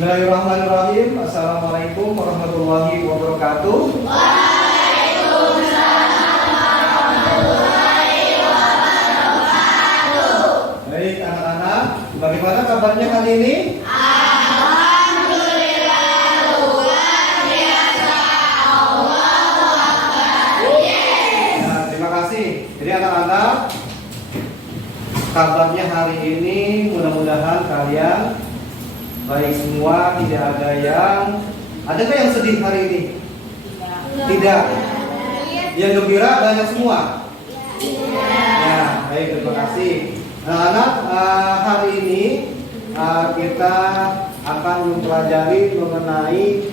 Bismillahirrahmanirrahim. Assalamualaikum warahmatullahi wabarakatuh. Waalaikumsalam warahmatullahi wabarakatuh. Baik anak-anak, bagaimana kabarnya hari ini? Alhamdulillah luar biasa. Allahu Akbar. Yes. Nah, terima kasih. Jadi anak-anak, kabarnya hari ini mudah-mudahan kalian baik semua, tidak ada adakah yang sedih hari ini? Tidak. Yang gembira banyak semua. Ya, baik, terima kasih. Anak-anak, hari ini kita akan mempelajari mengenai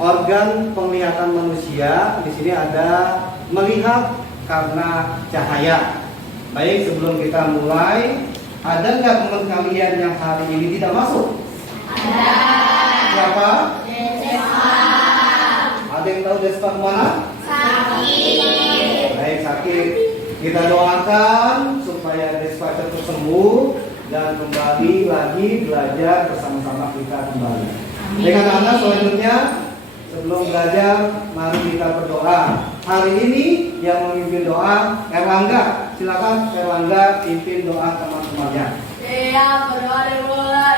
organ penglihatan manusia. Di sini ada melihat karena cahaya. Baik, sebelum kita mulai, ada nggak teman kalian yang hari ini tidak masuk? Ada. Siapa? Despa. Ada yang tahu Despa kemana? Sakit. Baik, sakit. Kita doakan supaya Despa cepat sembuh dan kembali lagi belajar bersama-sama kita kembali. Dengan anak selanjutnya, sebelum belajar, mari kita berdoa. Hari ini yang memimpin doa Erlangga. Silakan Erlangga pimpin doa teman-temannya. Yang berdoa dimulai.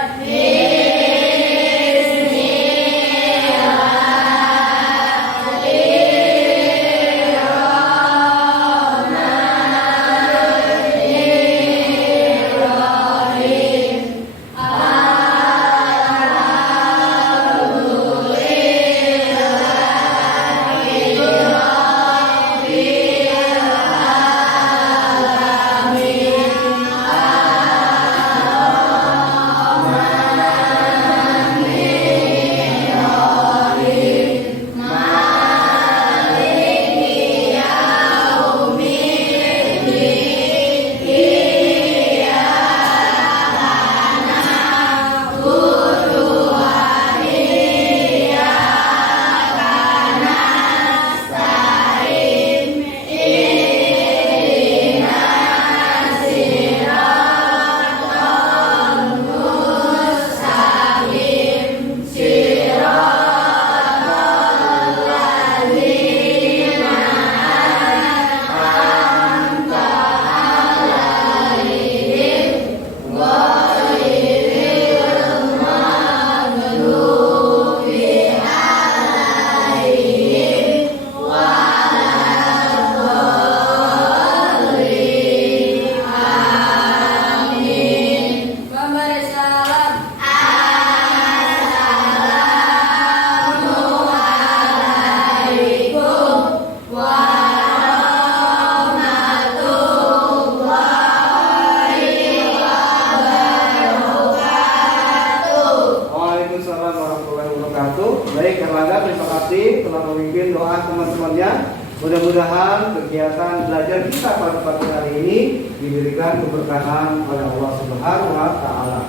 Waalaikumsalam warahmatullahi wabarakatuh. Baik, Erlangga, terima kasih telah memimpin doa teman-temannya. Mudah-mudahan kegiatan belajar kita pada pagi hari ini diberikan keberkahan oleh Allah Subhanahu wa taala.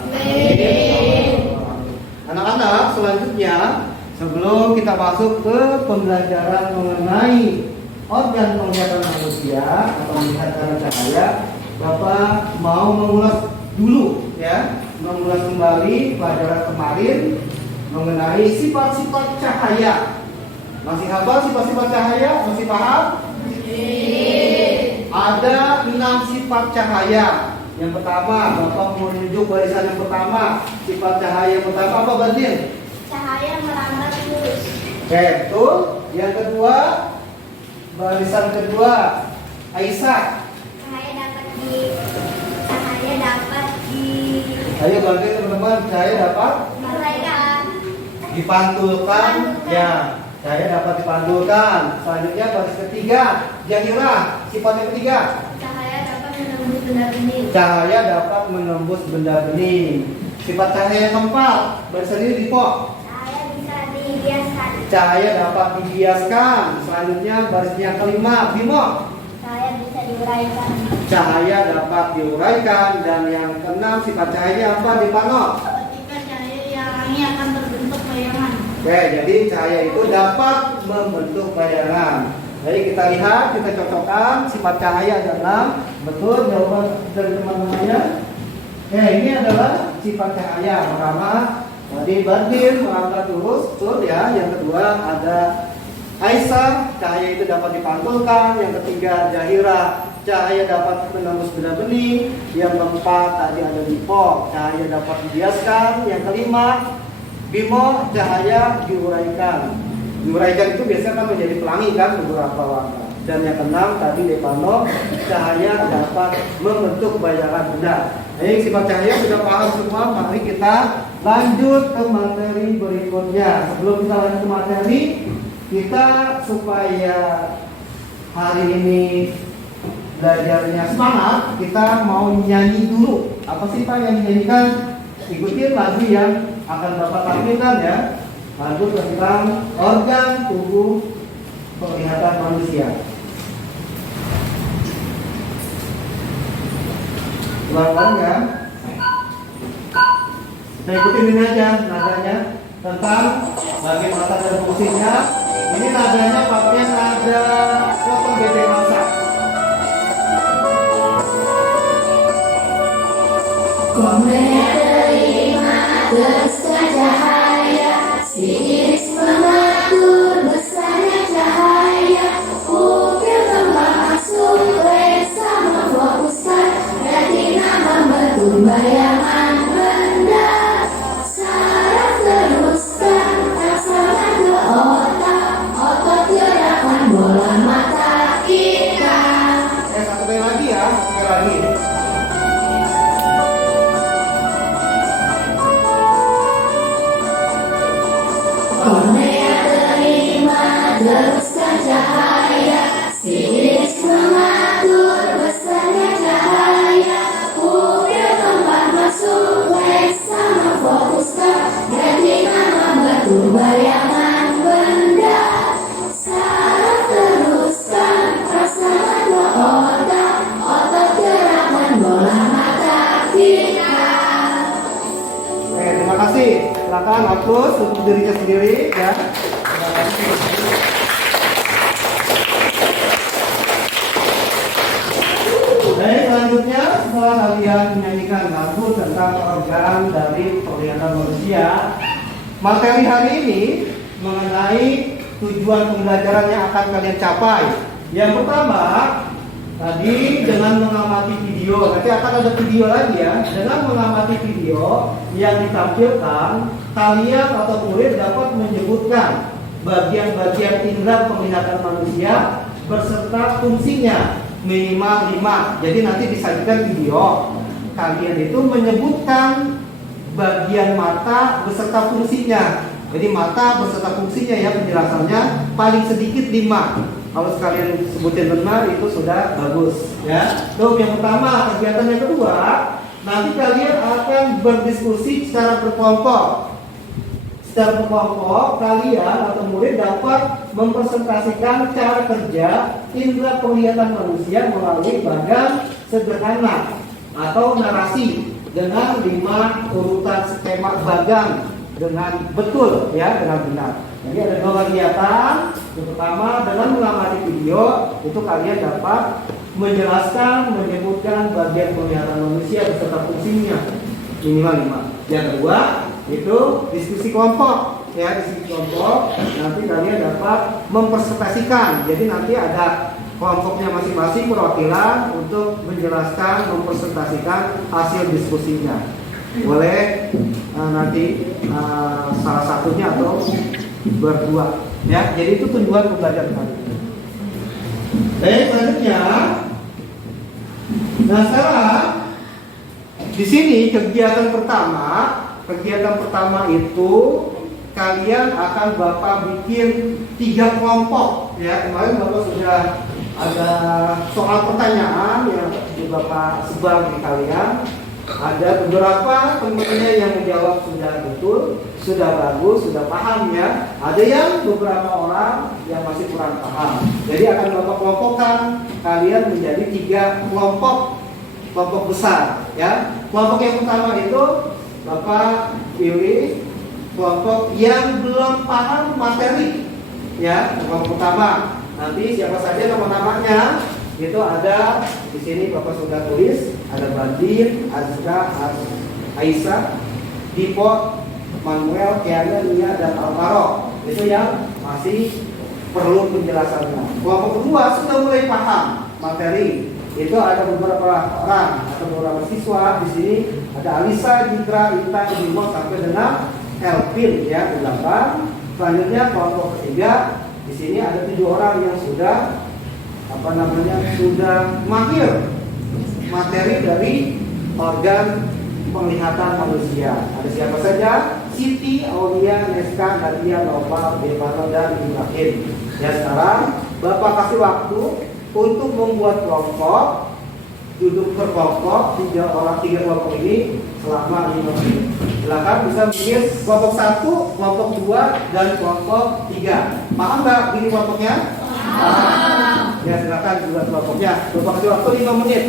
Anak-anak, selanjutnya sebelum kita masuk ke pembelajaran mengenai organ penglihatan manusia atau melihat karena cahaya, Bapak mau mengulas dulu ya, mengulas kembali pelajaran kemarin mengenai sifat-sifat cahaya. Masih hafal sifat-sifat cahaya? Masih paham? Ada 6 sifat cahaya. Yang pertama, Bapak mau menunjuk barisan yang pertama. Sifat cahaya yang pertama apa, Bandin? Cahaya merambat lurus. Betul. Yang kedua, barisan kedua, Aisyah. Cahaya dapat Ayo Bandin teman-teman, cahaya dapat uraikan. dipantulkan. Ya, cahaya dapat dipantulkan. Selanjutnya baris ketiga, Jahira. Sifat yang ketiga, Cahaya dapat menembus benda bening. cahaya dapat menembus benda bening. Sifat cahaya yang keempat, barisan ini Dipo. Cahaya bisa dibiaskan. Cahaya dapat dibiaskan. Selanjutnya baris yang kelima, Bimo. Cahaya bisa diuraikan. Cahaya dapat diuraikan. Dan yang keenam, sifat cahaya apa, Dipano? Ketika cahaya dihalangi akan terbentuk bayangan. Oke, jadi cahaya itu dapat membentuk bayangan. Jadi kita lihat, kita cocokkan sifat cahaya ada 6. Betul jawaban dari teman-temannya. Ini adalah sifat cahaya. Pertama, Tadi Badin merangkak lurus, betul ya. Yang kedua ada Aisyah, cahaya itu dapat dipantulkan. Yang ketiga Jahira, cahaya dapat menembus benda benih. Yang keempat tadi ada Dipo, cahaya dapat dibiaskan. Yang kelima Bimo, cahaya diuraikan. Diuraikan itu biasanya kan menjadi pelangi kan beberapa warna. Dan yang keenam tadi Depano, cahaya dapat membentuk bayangan benda. Jadi sifat cahaya sudah paham semua. Mari kita lanjut ke materi berikutnya. Sebelum kita lanjut ke materi, kita supaya hari ini belajarnya semangat, kita mau nyanyi dulu. Apa sih Pak yang dinyanyikan? Ikutin lagu yang akan Bapak tampilkan ya. Lagu tentang organ tubuh penglihatan manusia. Ulang-ulang ya. Kita ikutin ini aja nadanya tentang bagian mata dan fungsinya. Ini nadanya pakai nada potong bebek masak. Kornea terima teruskan cahaya, si iris mengatur besarnya cahaya, pupil tempat masuk lensa memfokuskan, retina membentuk bayangan benda, saraf teruskan transferan ke otak, otot gerakan bola mata kita. Satu kali lagi ya, satu kali lagi. Kornea terima teruskan cahaya, si iris mengatur besarnya cahaya, pupil tempat masuk lensa memfokuskan, retina membentuk bayangan benda, saraf teruskan transferan ke otak, otot gerakan bola mata kita. Oke, terima kasih. Silakan hapus untuk dirinya sendiri ya. Terima kasih. Baik, selanjutnya setelah kalian menyanyikan lagu tentang organ dari penglihatan manusia, materi hari ini mengenai tujuan pembelajaran yang akan kalian capai. Yang pertama, tadi dengan mengamati video, nanti akan ada video lagi ya. Dengan mengamati video yang ditampilkan, kalian atau murid dapat menyebutkan bagian-bagian indera penglihatan manusia beserta fungsinya minimal 5. Jadi nanti disajikan video, kalian itu menyebutkan bagian mata beserta fungsinya. Jadi mata beserta fungsinya ya, penjelasannya paling sedikit 5. Kalau sekalian sebutin benar itu sudah bagus ya. Tuh yang pertama. Kegiatan yang kedua, nanti kalian akan berdiskusi secara berkelompok. Secara berkelompok kalian atau murid dapat mempresentasikan cara kerja indera penglihatan manusia melalui bagan sederhana atau narasi dengan 5 urutan skema bagan dengan betul ya, dengan benar. Jadi ada 2 kegiatan. Yang pertama, dengan mengamati video itu kalian dapat menjelaskan, menyebutkan bagian penglihatan manusia beserta fungsinya minimal 5. Yang kedua itu diskusi kelompok ya, diskusi kelompok. Nanti kalian dapat mempresentasikan. Jadi nanti ada kelompoknya masing-masing perwakilan untuk menjelaskan, mempresentasikan hasil diskusinya. Boleh nanti salah satunya atau berdua ya. Jadi itu tujuan pembelajaran kali ini. Baik, selanjutnya. Nah, sekarang di sini kegiatan pertama itu kalian akan Bapak bikin 3 kelompok ya. Kemarin Bapak sudah ada soal pertanyaan yang Bapak sebar di kalian. Ada beberapa teman-temannya yang menjawab sudah betul, sudah bagus, sudah paham ya. Ada yang beberapa orang yang masih kurang paham. Jadi akan Bapak kelompokkan kalian menjadi 3 kelompok besar ya. Kelompok yang pertama itu Bapak pilih kelompok yang belum paham materi ya. Kelompok pertama, nanti siapa saja nama-namanya itu ada di sini Bapak sudah tulis. Ada Badin, Azka, Aisyah, Dipo, Manuel, Kiana, Nia, dan Alvaro. Itu yang masih perlu penjelasannya. Kelompok kedua sudah mulai paham materi. Itu ada beberapa orang atau beberapa siswa di sini. Ada Alisa, Jitra, Intan, Bimo sampai dengan Elvin ya 8. Selanjutnya kelompok ketiga di sini ada 7 orang yang sudah sudah mahir materi dari organ penglihatan manusia. Ada siapa saja? Siti, Aulia, Neska, Nadia, Nova, Devano, dan Ibrahim. Ya, sekarang Bapak kasih waktu untuk membuat kelompok, duduk per kelompok, 3 kelompok ini selama 5 menit. Silakan bisa bikin kelompok 1, kelompok 2, dan kelompok 3. Paham nggak ini kelompoknya? Paham. Ya, silakan buat kelompoknya. Bapak kasih waktu 5 menit.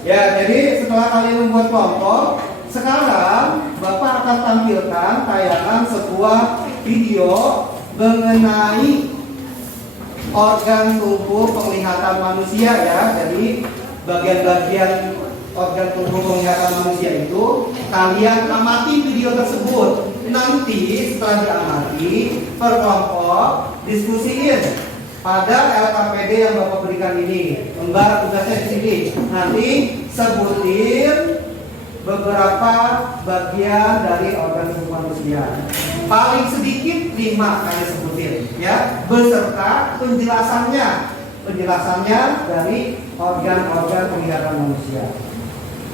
Ya, jadi setelah kalian membuat kelompok, sekarang Bapak akan tampilkan tayangan sebuah video mengenai organ tubuh penglihatan manusia ya. Jadi bagian-bagian organ tubuh penglihatan manusia itu kalian amati video tersebut. Nanti setelah diamati per kelompok diskusiin pada LKPD yang Bapak berikan ini. Lembar tugasnya di sini. Nanti sebutin beberapa bagian dari organ tubuh manusia. Paling sedikit 5 kali sebutin ya, beserta penjelasannya dari organ-organ penglihatan manusia.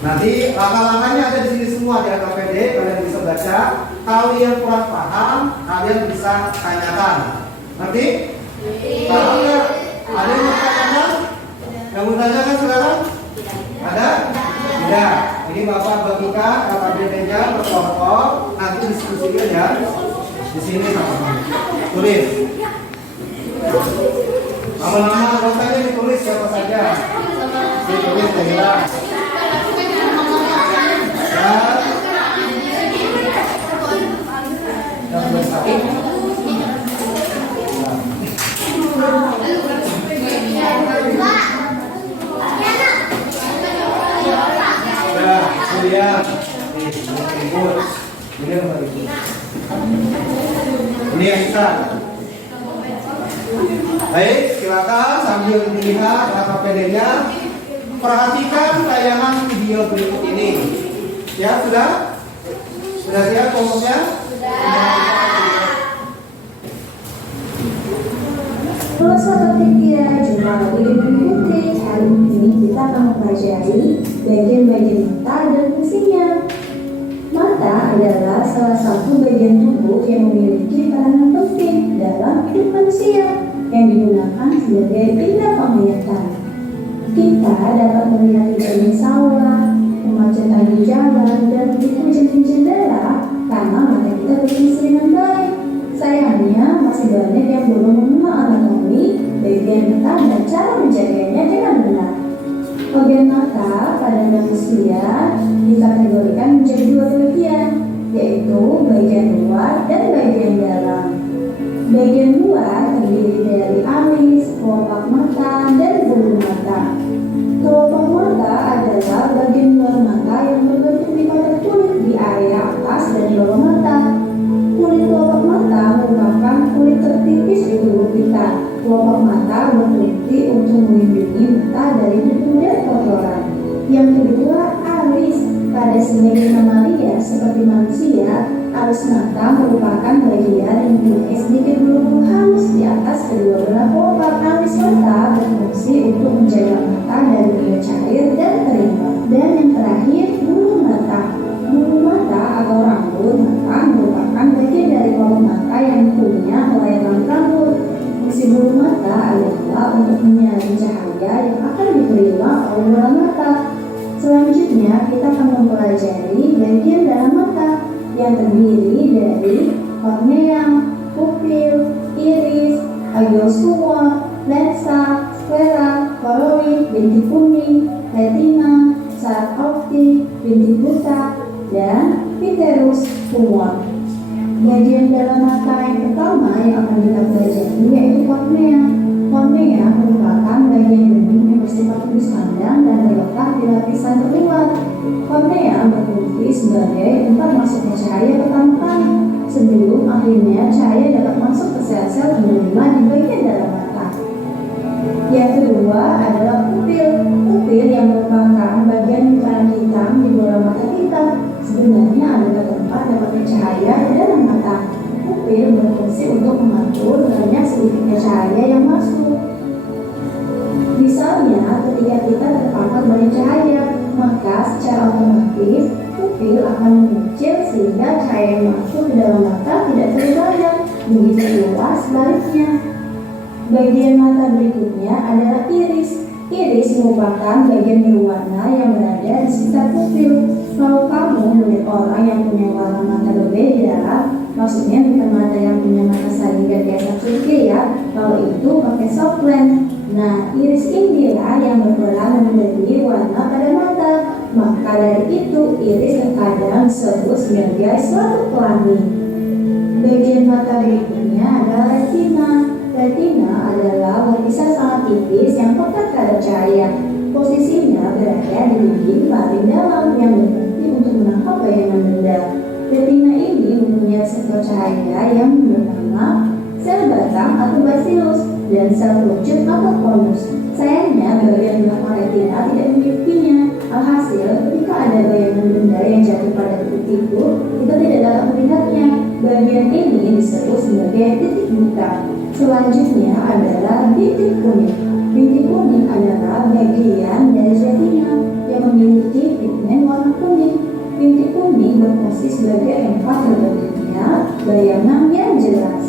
Nanti langkah-langkahnya ada di sini semua di LKPD, kalian bisa baca. Kalau yang kurang paham, kalian bisa tanyakan. Nanti paham nggak? Ada yang mau tanyakan? Yang mau tanyakan sekarang? Ada? Tidak. Ini Bapak bagikan LKPD-nya per kelompok. Nanti diskusikan ya. Di sini sama-sama. Tulis. Nama-nama anggotanya ditulis siapa saja. Ditulis ya. Dan bersatu. Kemudian ini Aisyah. Baik, silakan sambil dilihat LKPD-nya, perhatikan tayangan video berikut ini. Ya, sudah? Sudah siap kelompoknya? Halo sahabat Titia, jumpa lagi dengan Putri. Hari ini kita akan mempelajari bagian-bagian mata dan fungsinya. Mata adalah salah satu bagian tubuh yang memiliki peranan penting dalam hidup manusia yang digunakan sebagai indera penglihatan. Kita dapat melihat indahnya sawah, kemacetan di jalan, dan hujan jendela karena mata kita berfungsi dengan baik. Sayangnya masih banyak yang belum mengenal anatomi bagian mata dan cara menjaganya dengan benar. Organ mata pada manusia dikategorikan menjadi 2 bagian, yaitu bagian luar dan bagian dalam. Bagian luar terdiri dari alis, kelopak mata, dan bulu mata. Kelopak mata adalah bagian luar mata yang terbentuk di pada kulit di area atas dan bawah mata. Kulit kelopak mata merupakan kulit tertipis di tubuh kita. Kelopak mata berfungsi untuk melindungi mata dari debu dan kotoran. Yang kedua, alis. Pada sebagian mamalia seperti manusia, alis mata merupakan bagian yang memiliki sedikit bulu halus di atas kedua belah kelopak. Alis mata berfungsi untuk menjaga mata dari benda cair dan kering. Dan yang terakhir, bulu mata. Bulu mata atau rambut mata merupakan bagian dari kelopak mata yang punya helai rambut. Fungsi bulu mata adalah untuk menyaring cahaya yang akan diterima oleh bola mata. Selanjutnya kita akan mempelajari bagian dalam mata yang terdiri dari kornea, pupil, iris, agiosua, lensa, sklera, koroid, bintik kuning, retina, syarat optik, bintik buta, dan piterus tumor. Bagian dalam mata yang pertama yang akan kita pelajari yaitu kornea. Kornea merupakan bagian bening yang bersifat lurus pandang dan terletak di lapisan terluar. Kornea berfungsi iris sebagai tempat masuknya cahaya pertama kali sebelum akhirnya cahaya dapat masuk ke sel-sel penerima di bagian dalam mata. Yang kedua adalah pupil. Pupil yang merupakan bagian lingkaran hitam di bola mata kita sebenarnya adalah tempat dapatnya cahaya ke dalam mata. Pupil berfungsi untuk mengatur banyak sedikitnya cahaya yang masuk. Misalnya, ketika kita terpapar banyak cahaya, maka secara otomatis pupil akan mengecil sehingga cahaya yang masuk ke dalam mata tidak terlalu banyak. Begitu pula sebaliknya. Bagian mata berikutnya adalah iris. Iris merupakan bagian berwarna yang berada di sekitar pupil. Kalau kamu melihat orang yang punya warna mata berbeda, maksudnya bukan mata yang punya mata saringan biasa survei ya, kalau itu pakai soft lens. Nah, iris inilah yang berperan menjadi warna pada mata. Maka dari itu, iris terkadang disebut sebagai suatu pelangi. Bagian mata berikutnya adalah retina. Retina adalah lapisan sangat tipis yang pekat terhadap cahaya. Posisinya berada di dinding paling dalam yang berfungsi untuk menangkap bayangan benda. Retina ini mempunyai reseptor cahaya yang bernama sel batang atau basilos dan sel kerucut atau konus. Sayangnya bagian belakang retina tidak memilikinya. Alhasil, ketika ada bayangan benda yang jatuh pada titik itu, kita tidak dapat melihatnya. Bagian ini disebut sebagai titik buta. Selanjutnya adalah bintik kuning. Bintik kuning adalah bagian dari retina yang memiliki pigmen warna kuning. Bintik kuning berfungsi sebagai tempat terbentuknya bayangan yang jelas.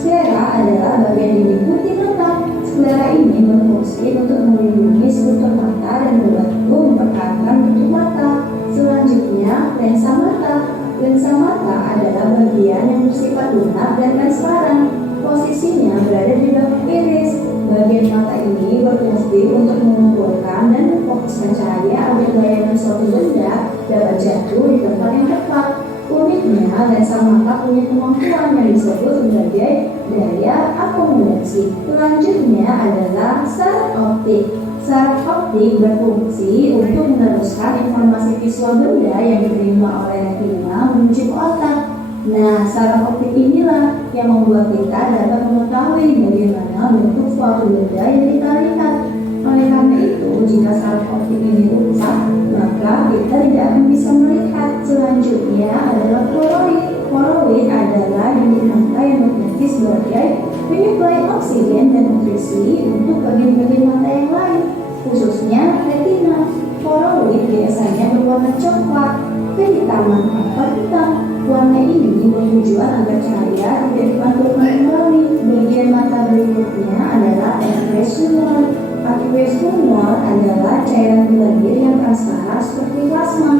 Sklera adalah bagian dinding putih mata. Sklera ini berfungsi untuk melindungi struktur mata dan membantu mempertahankan bentuk mata. Selanjutnya, lensa mata. Lensa mata adalah bagian yang bersifat lunak dan transparan. Posisinya berada di belakang iris. Bagian mata ini berfungsi untuk mengumpulkan dan memfokuskan cahaya agar bayangan suatu benda dapat jatuh di tempat yang tepat. Uniknya, lensa mata punya kemampuan yang disebut sebagai daya akomodasi. Selanjutnya adalah saraf optik. Saraf optik berfungsi untuk meneruskan informasi visual benda yang diterima oleh retina menuju ke otak. Nah, saraf optik inilah yang membuat kita dapat mengetahui bagaimana bentuk suatu benda yang kita lihat. Oleh karena itu, jika saraf optik ini rusak, maka kita tidak akan bisa melihat. Selanjutnya adalah koroid. Koroid adalah dinding mata yang berfungsi sebagai penyuplai oksigen dan nutrisi untuk bagian-bagian mata yang lain, khususnya retina. Koroid biasanya berwarna coklat, kehitaman atau hitam. Warna ini bertujuan agar cahaya tidak dipantulkan kembali. Bagian mata berikutnya adalah aqueous humor. Aqueous humor adalah cairan berlendir yang transparan seperti plasma.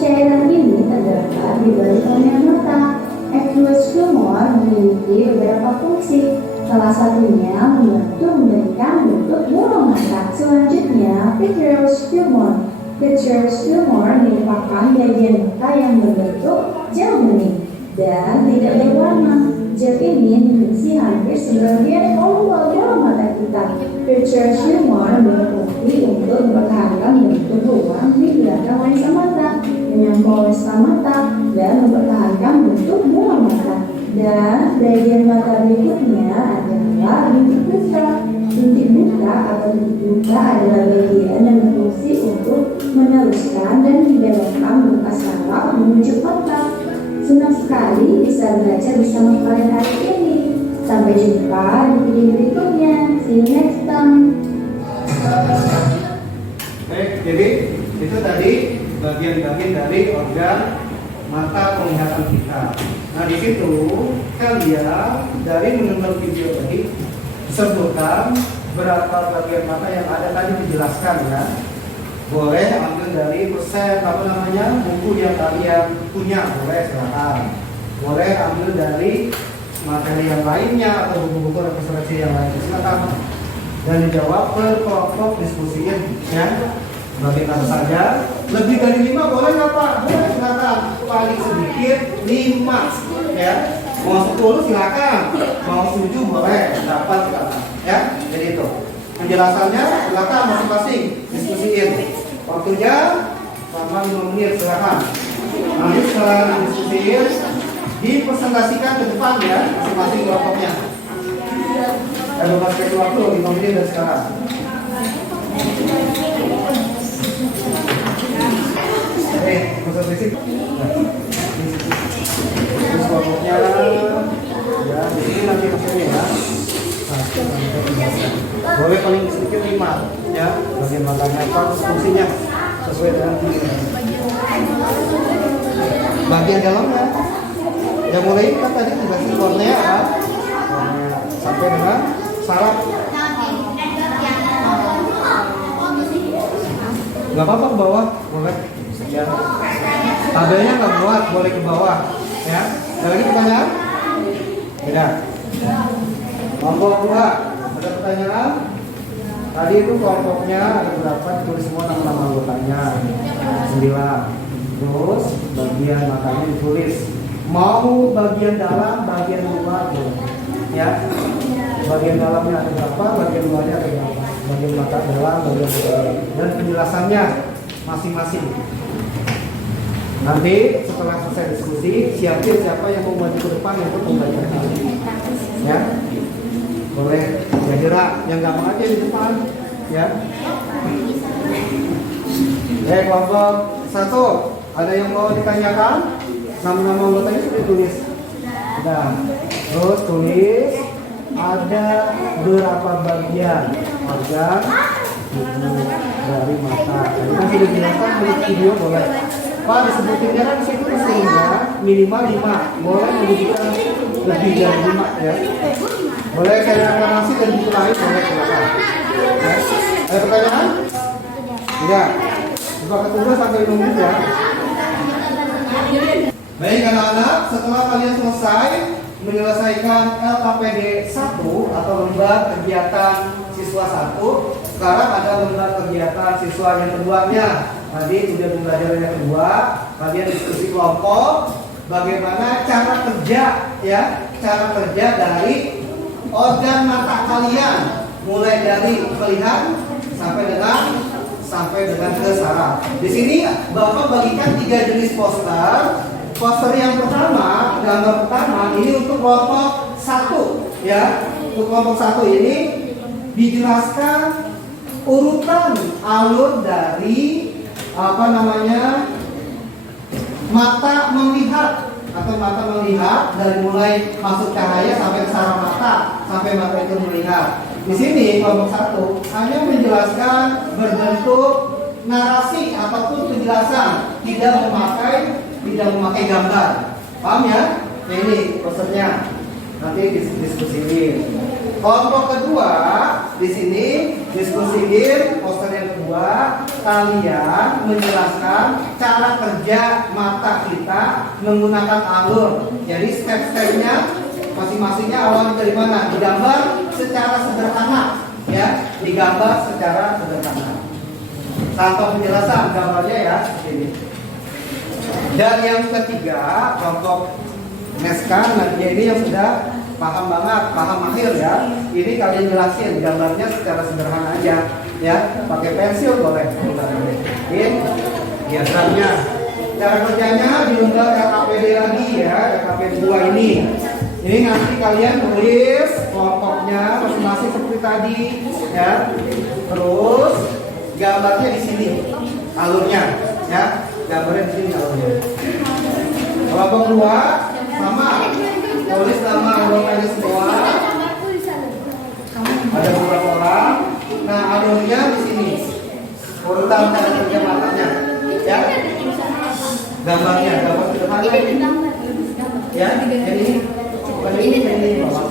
Cairan ini terdapat di balik kornea mata. Aqueous humor memiliki beberapa fungsi. Salah satunya membantu memberikan bentuk bola mata. Selanjutnya, vitreous humor. Vitreous humor merupakan bagian mata yang berbentuk gel bening dan tidak berwarna. Gel ini berfungsi hampir sebagai oval bola mata kita. Vitreous humor berfungsi untuk mempertahankan bentuk ruang di belakang lensa mata, menyangkau lensa mata, dan mempertahankan bentuk bola mata. Dan bagian mata berikutnya adalah bintik buta. Bintik buta atau bintik buta adalah bagian yang berfungsi untuk meneruskan dan membelokkan bekas saraf menuju otak. Senang sekali bisa belajar bersama kalian hari ini. Sampai jumpa di video berikutnya. See you next time. Baik, jadi itu tadi bagian-bagian dari organ mata penglihatan kita. Nah, di situ kalian dari menonton video tadi sebutkan berapa bagian mata yang ada tadi dijelaskan ya. Boleh ambil dari persen buku yang kalian punya, boleh silakan. Boleh ambil dari materi yang lainnya atau buku-buku referensi yang lainnya, silakan. Dan dijawab per kelompok diskusinya ya. Bagaimana saja. Lebih dari 5 boleh nggak Pak? Boleh, silakan. Paling sedikit 5 ya. Mau 10 silakan. Mau 7 boleh, dapat silakan ya. Jadi itu penjelasannya silakan masing-masing diskusiin. Waktunya selama 5 menit silahkan. Nanti setelah diskusi dipresentasikan ke depan ya masing-masing kelompoknya. Ada waktu 5 menit dari sekarang. Masuk fisik. Terus kelompoknya ya di sini nanti maksudnya ya. Boleh paling sedikit 5 ya. Bagian matanya apa fungsinya sesuai dengan fungsinya. Bagian dalamnya yang mulai kan tadi dikasih kornea kan? Sampai dengan saraf. Gak apa-apa ke bawah, boleh. Ya. Tabelnya nggak muat, boleh ke bawah. Ya. Ada lagi pertanyaan? Tidak. Kelompok 2, ada pertanyaan? Tadi itu kelompoknya ada berapa? Ditulis semua nama-nama anggotanya. 9. Terus bagian matanya ditulis. Mau bagian dalam, bagian luar, ya. Bagian dalamnya ada berapa, bagian luarnya ada berapa. Bagian mata dalam, bagian luar. Dan penjelasannya masing-masing. Nanti setelah selesai diskusi, siapin siapa yang mau maju ke depan untuk membacakan. Ya, boleh. Kira-kira yang gampang aja di depan, ya. Kelompok 1. Ada yang mau ditanyakan? Nama-nama anggotanya sudah ditulis. Nah, terus tulis ada berapa bagian organ dari mata. Ini kan sudah dijelaskan di video, boleh. Pak disebutinnya kan situ sehingga minimal 5. Boleh menyebutkan lebih dari 5 ya. Boleh saya reklamasi dan buku lain boleh silakan. Ya. Ada pertanyaan? Tidak. Coba ketunggu sampai nunggu ya. Baik anak-anak, setelah kalian selesai menyelesaikan LKPD 1 atau lembar kegiatan siswa 1, sekarang ada lembar kegiatan siswa yang keduanya. Tadi sudah belajar yang kedua, kalian diskusi kelompok, bagaimana cara kerja ya, cara kerja dari organ mata kalian, mulai dari melihat sampai dengan ke saraf. Di sini Bapak bagikan 3 jenis poster. Poster yang pertama, gambar pertama ini untuk kelompok 1 ya. Untuk kelompok 1 ini dijelaskan urutan alur dari mata melihat dari mulai masuk cahaya sampai ke saraf mata sampai mata itu melihat. Di sini kelompok 1 hanya menjelaskan berbentuk narasi ataupun penjelasan, tidak memakai gambar. Paham ya? Nah, ini posternya. Nanti diskusiin. Kelompok kedua di sini diskusiin poster yang kedua. Kalian menjelaskan cara kerja mata kita menggunakan alur. Jadi step-stepnya masing-masingnya awalnya dari mana? Digambar secara sederhana, ya. Digambar secara sederhana. Tanpa penjelasan gambarnya ya ini. Dan yang ketiga kelompok Meskan, nah ini yang sudah paham banget, paham akhir ya. Ini kalian jelasin gambarnya secara sederhana aja, ya. Pakai pensil boleh. Ini diagramnya. Cara kerjanya di lembar LKPD lagi ya, LKPD 2 ini. Ini nanti kalian tulis kelompoknya masing-masing seperti tadi, ya. Terus gambarnya di sini, alurnya, ya. Gambarnya di sini alurnya. Kelompok 2 sama, tulis nama anggotanya semua. Ada beberapa orang. Nah alurnya di sini, urutan cara kerja matanya, ya. Gambarnya, gambar sederhana ini, ya. Jadi bukan ini bawah.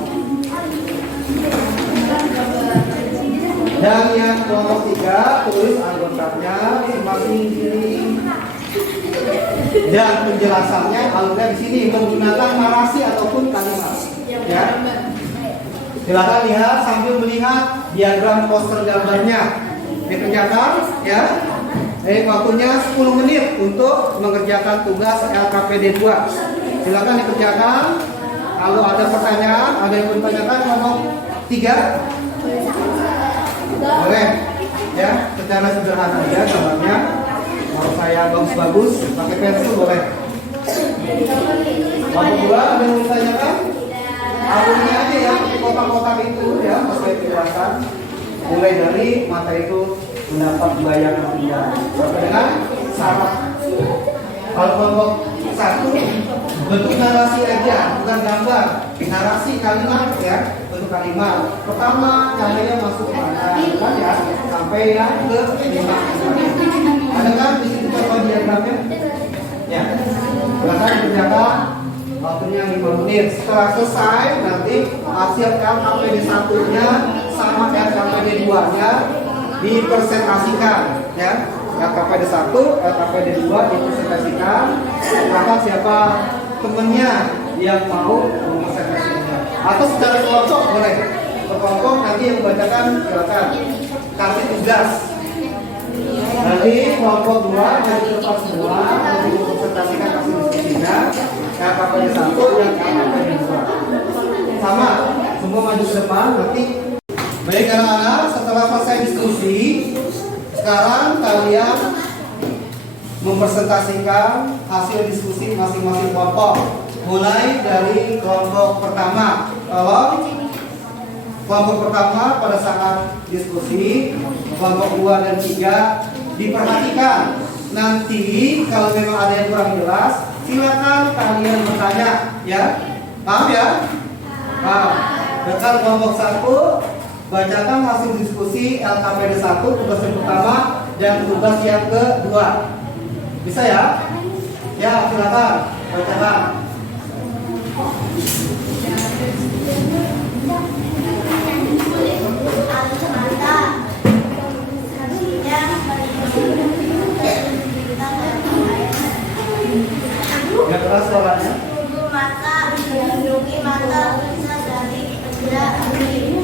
Dan yang kelompok 3 tulis anggotanya masing-masing di sini. Dan penjelasannya alurnya di sini menggunakan narasi ataupun kalimat. Ya. Silakan lihat sambil melihat diagram poster gambarnya. Dikerjakan, ya. Waktunya 10 menit untuk mengerjakan tugas LKPD 2. Silakan dikerjakan. Kalau ada pertanyaan, ada yang bertanyakan kelompok 3. Boleh, ya. Secara sederhana aja gambarnya. Kalau saya bagus-bagus, pakai pensil boleh. Kelompok 2 ada yang mau ditanyakan? Alurnya aja ya, pakai kotak-kotak itu ya, sesuai penjelasan. Mulai dari mata itu mendapat bayangan tidak sampai dengan syarat. Kalau kelompok 1 bentuk narasi aja, bukan gambar. Narasi kalimat ya, bentuk kalimat. Pertama cahaya masuk ke mana, kan ya, sampai yang ke 5. Ada kan di situ contoh diagramnya? Ya, silakan dikerjakan. Waktunya 5 menit. Setelah selesai nanti hasil LKPD 1-nya sama LKPD 2-nya dipresentasikan ya. LKPD 1, LKPD 2 dipresentasikan. Maka siapa temennya yang mau mempresentasikannya. Atau secara kelompok boleh. Kelompok nanti yang membacakan silakan. Kasih tugas. Nanti kelompok 2 dari depan semua nanti mempresentasikan hasil diskusinya. LKPD 1 dan LKPD 2. Sama, semua maju ke depan nanti. Baik anak-anak, setelah selesai diskusi, sekarang kalian mempresentasikan hasil diskusi masing-masing kelompok. Mulai dari kelompok pertama. Kalau kelompok pertama pada saat diskusi, kelompok 2 dan 3 diperhatikan. Nanti kalau memang ada yang kurang jelas, silakan kalian bertanya ya. Paham ya? Paham. Dengan kelompok 1 bacakan hasil diskusi LKPD 1 tugas yang pertama dan tugas yang kedua. Bisa ya? Ya, silakan bacakan. Ya, keras suaranya. Mata melindungi mata bisa dari benda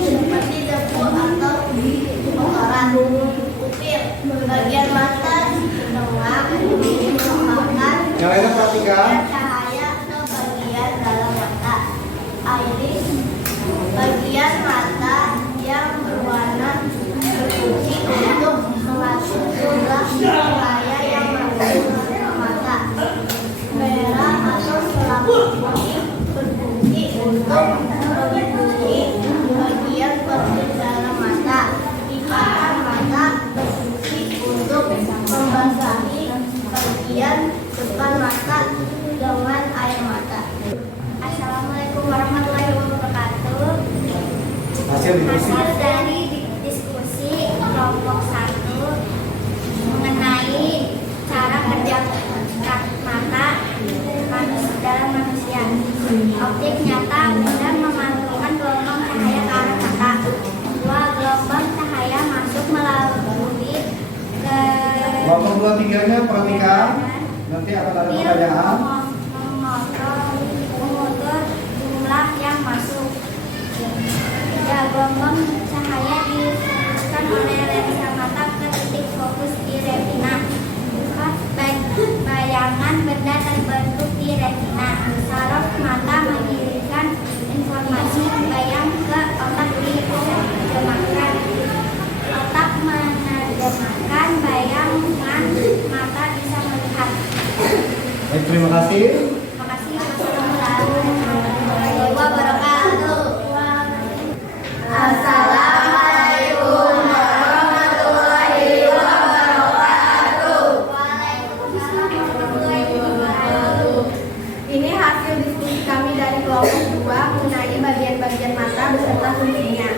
seperti debu atau kotoran. Pupil bagian mata tengah merupakan Yang lainnya perhatikan. cahaya atau bagian dalam mata. Iris bagian mata yang berwarna berfungsi untuk mengatur jumlah cahaya yang masuk ke mata. Merah atau selaput kuning berfungsi untuk melindungi bagian penting dalam mata. Lipatan mata berfungsi untuk membasahi bagian depan mata dengan air mata. Assalamualaikum warahmatullahi wabarakatuh. Hasil diskusi. Hasil dari diskusi kelompok 1 mengenai cara kerja mata dalam manusia. Optik nyata benda memantulkan gelombang cahaya ke arah mata. 2. Gelombang cahaya masuk melalui ke Kelompok 2 3-nya perhatikan. Nanti akan ada pertanyaan. mengukur jumlah yang masuk. 3. Gelombang cahaya difokuskan oleh lensa mata ke titik fokus di retina. 4. Bayangan benda terbentuk di retina. Saraf mata mengirimkan informasi bayang ke otak diterjemahkan. Otak menerjemahkan bayangan mata bisa melihat. Baik, terima kasih. Terima kasih. Assalamualaikum wabarakatuh. Assalamualaikum warahmatullahi wabarakatuh. Waalaikumsalam warahmatullahi wabarakatuh. Ini hasil diskusi kami dari kelompok 2 mengenai bagian-bagian mata beserta fungsinya.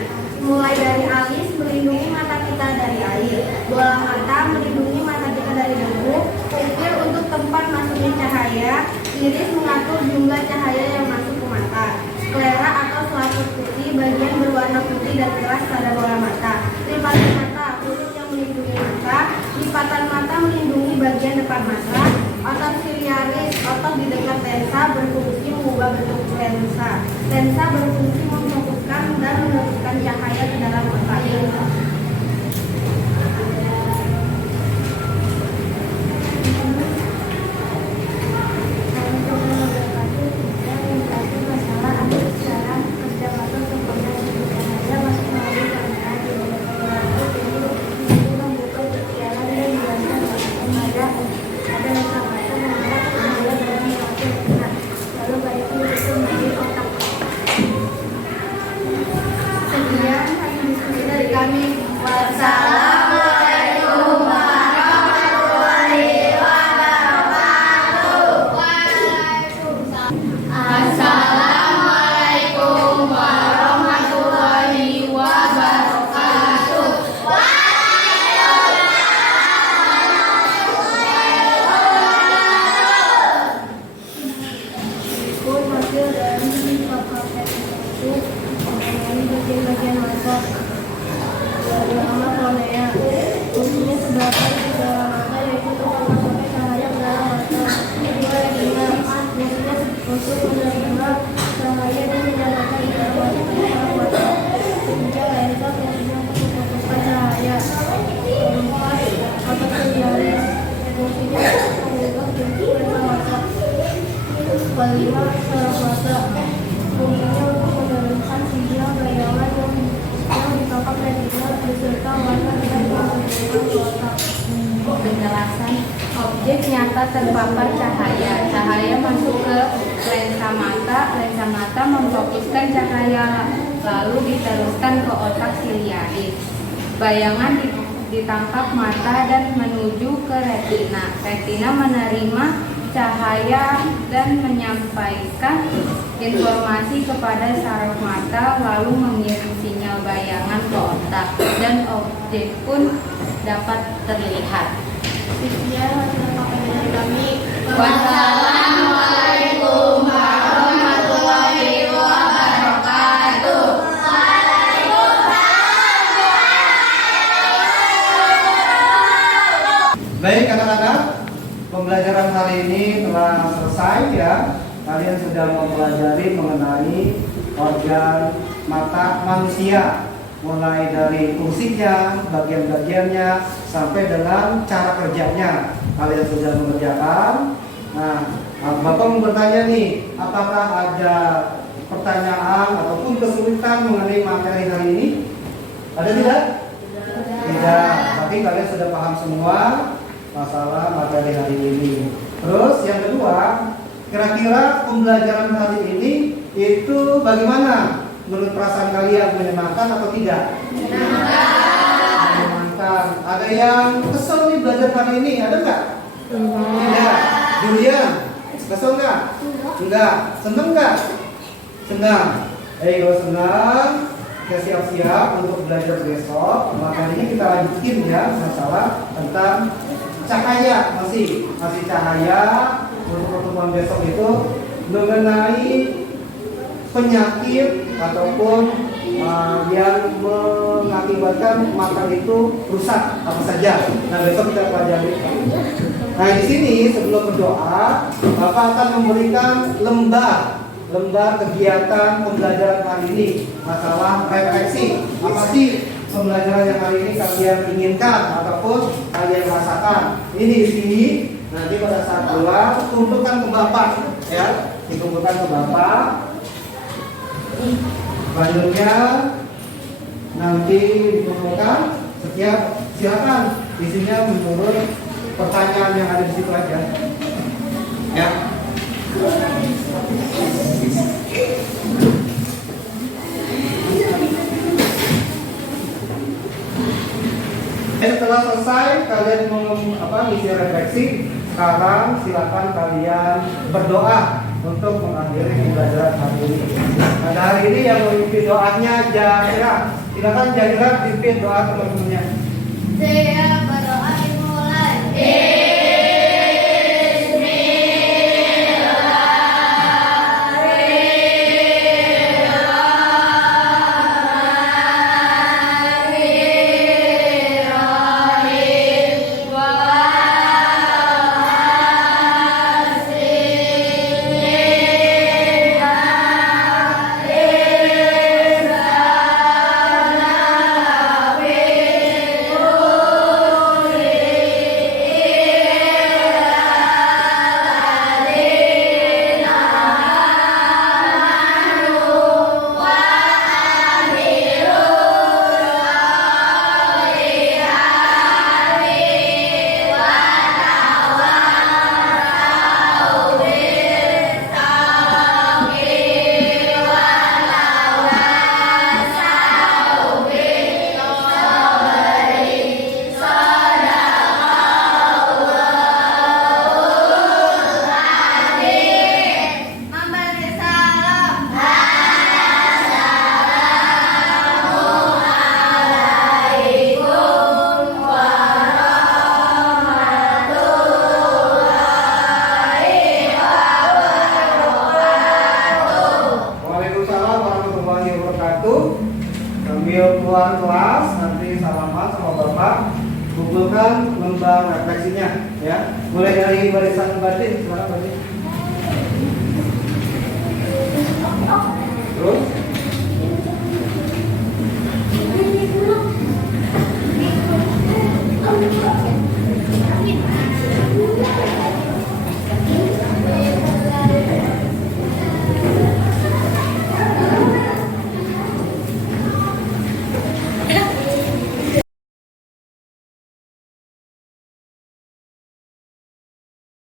Mulai dari alis melindungi mata kita dari air, bola mata melindungi mata kita dari debu, pupil untuk tempat masuknya cahaya, iris mengatur jumlah cahaya yang masuk ke mata, sklera atau selaput putih bagian berwarna putih dan keras pada bola mata, lipatan mata kulit yang melindungi mata, lipatan mata melindungi bagian depan mata, otot siliaris otot di dekat lensa berfungsi mengubah bentuk lensa. Lensa berfungsi memfokuskan dan meneruskan cahaya ke dalam mata. ada lensa mata mengarah ke cahaya dari wakil retina. Lalu bayangan itu menjadi otak. Sekian hasil diskusi dari kami. Wassalamualaikum warahmatullahi wabarakatuh. Waalaikumsalam. Assalamualaikum warahmatullahi wabarakatuh. Berikut hasil dari KKP itu mengenai bagian-bagian mata. Pertama kornea, fungsinya sebagai gejala mata yaitu untuk mencapai cahaya ke dalam mata. Kedua retina, fungsinya untuk menerima cahaya dan menyamarkan di dalam mata. Ketiga lensa, fungsinya untuk memfokuskan cahaya. Keempat, otak siliaris, fungsinya untuk mengubah bentuk lensa mata. Kelima, saraf mata, fungsinya untuk menurunkan sinyal bayangan yang ditangkap retina beserta warna dan menghubungkan ke otak. Penjelasan objek nyata terpapar cahaya. Cahaya masuk ke lensa mata memfokuskan cahaya lalu diteruskan ke otak siliaris. Bayangan ditangkap mata dan menuju ke retina. Retina menerima cahaya dan menyampaikan informasi kepada saraf mata lalu mengirim sinyal bayangan ke otak dan objek pun dapat terlihat. Sekian hasil paparan dari kami. Wassalamualaikum warahmatullahi wabarakatuh. Baik anak-anak, pembelajaran hari ini telah selesai ya. Kalian sudah mempelajari mengenai organ mata manusia, mulai dari fungsinya, bagian-bagiannya, sampai dengan cara kerjanya. Kalian sudah mengerjakan. Nah, Bapak mau bertanya nih, apakah ada pertanyaan ataupun kesulitan mengenai materi hari ini? Ada tidak? Tidak. Tapi kalian sudah paham semua masalah materi hari ini. Terus yang kedua, kira-kira pembelajaran hari ini itu bagaimana? Menurut perasaan kalian, menyenangkan atau tidak? Menyenangkan. Ada yang kesel nih belajar hari ini, ada nggak? Tidak. Julian, kesel nggak? Enggak. Seneng nggak? Senang. Kalau senang, kita siap-siap untuk belajar besok. Makanya kita lanjutin ya masalah tentang cahaya, masih cahaya. Untuk pertemuan besok itu mengenai penyakit ataupun yang mengakibatkan mata itu rusak apa saja. Nah besok kita pelajari. Nah di sini sebelum berdoa, Bapak akan memberikan lembar kegiatan pembelajaran hari ini, masalah refleksi. Apa sih pembelajaran yang hari ini kalian inginkan ataupun kalian rasakan? Ini di sini. Nanti pada saat keluar, kumpulkan ke Bapak, ya, dikumpulkan ke Bapak. Selanjutnya nanti dikumpulkan. Silakan isinya menurut pertanyaan yang ada di situ aja, ya. Setelah selesai kalian mengisi refleksi. Sekarang silakan kalian berdoa untuk mengakhiri pembelajaran hari ini. Pada hari ini yang memimpin doanya Jahira. Silakan Jahira pimpin doa teman-temannya. Saya berdoa dimulai. refleksinya ya. Mulai dari barisan batin, sekarang batin. Terus Terus